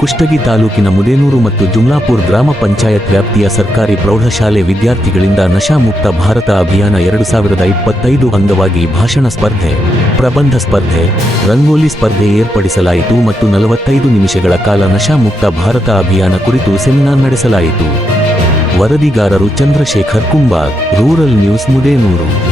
ಕುಷ್ಟಗಿ ತಾಲೂಕಿನ ಮುದೇನೂರು ಮತ್ತು ಜುಮ್ಲಾಪುರ್ ಗ್ರಾಮ ಪಂಚಾಯತ್ ವ್ಯಾಪ್ತಿಯ ಸರ್ಕಾರಿ ಪ್ರೌಢಶಾಲೆ ವಿದ್ಯಾರ್ಥಿಗಳಿಂದ ನಶಾಮುಕ್ತ ಭಾರತ ಅಭಿಯಾನ ಎರಡು ಸಾವಿರದ ಇಪ್ಪತ್ತೈದು ಅಂಗವಾಗಿ ಭಾಷಣ ಸ್ಪರ್ಧೆ, ಪ್ರಬಂಧ ಸ್ಪರ್ಧೆ, ರಂಗೋಲಿ ಸ್ಪರ್ಧೆ ಏರ್ಪಡಿಸಲಾಯಿತು ಮತ್ತು ನಲವತ್ತೈದು ನಿಮಿಷಗಳ ಕಾಲ ನಶಾಮುಕ್ತ ಭಾರತ ಅಭಿಯಾನ ಕುರಿತು ಸೆಮಿನಾರ್ ನಡೆಸಲಾಯಿತು. ವರದಿಗಾರರು ಚಂದ್ರಶೇಖರ್ ಕುಂಬಾರ್ ರೂರಲ್ ನ್ಯೂಸ್, ಮುದೇನೂರು.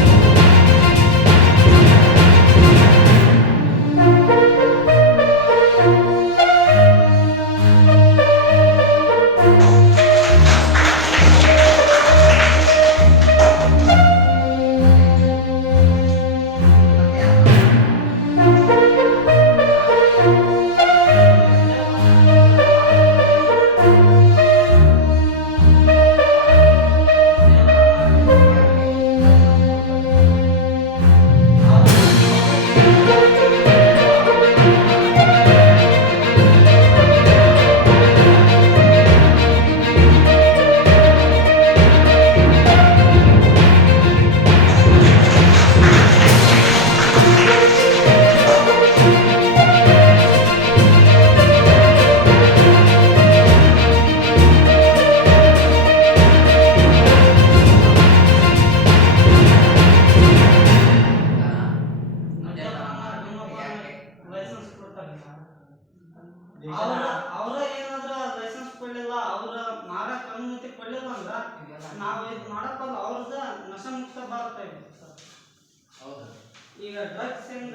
ಅವ್ರ ಏನಾದ್ರ ಲೈಸೆನ್ಸ್ ಕೊಡ್ಲಿಲ್ಲ ಅವ್ರ ಮಾರಕ್ ಅನುಮತಿ ಕೊಡ್ಲಿಲ್ಲ ಅಂದ್ರ ನಾವು ಇದು ಮಾಡಕ್ಕಲ್ಲ ಅವ್ರದ ನಶಮುಕ್ತ ಭಾರತ ಇದೆ ಸರ್. ಈಗ ಡ್ರಗ್ಸ್ ಹೆಂಗ